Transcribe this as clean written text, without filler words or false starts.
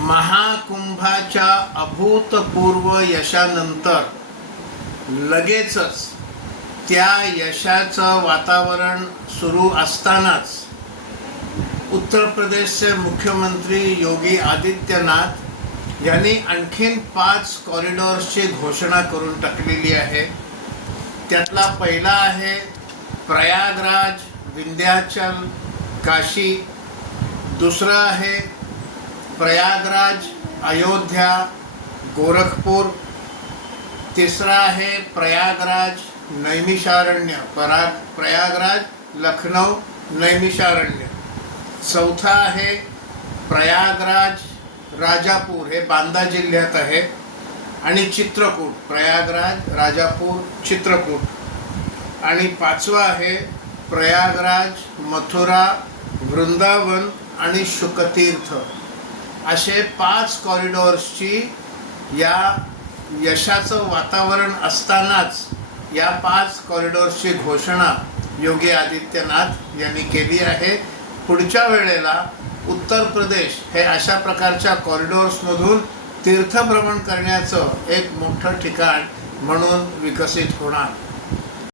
महाकुंभाच्या अभूतपूर्व यशानंतर लगेचच त्या यशाचं वातावरण सुरू असतानाच उत्तर प्रदेशचे मुख्यमंत्री योगी आदित्यनाथ यांनी आणखीन 5 कॉरिडॉर्सची घोषणा करून टाकलेली आहे। त्यातला पहिला आहे प्रयागराज विंध्याचल काशी, दुसरा आहे प्रयागराज अयोध्या गोरखपुर, तिसरा आहे प्रयागराज नैमिषारण्य प्रयागराज लखनऊ नैमिषारण्य, चौथा आहे प्रयागराज राजापूर, हे बांदा जिल्ह्यात आहे, आणि चित्रकूट प्रयागराज राजापूर चित्रकूट, आणि पाचवा आहे प्रयागराज मथुरा वृंदावन आणि शुकतीर्थ। असे 5 कॉरिडॉर्सची या यशाचं वातावरण असतानाच या 5 कॉरिडॉर्सची घोषणा योगी आदित्यनाथ यांनी केली आहे। पुढच्या वेळेला उत्तर प्रदेश हे अशा प्रकारच्या कॉरिडॉर्समधून तीर्थभ्रमण करण्याचं एक मोठं ठिकाण म्हणून विकसित होणार।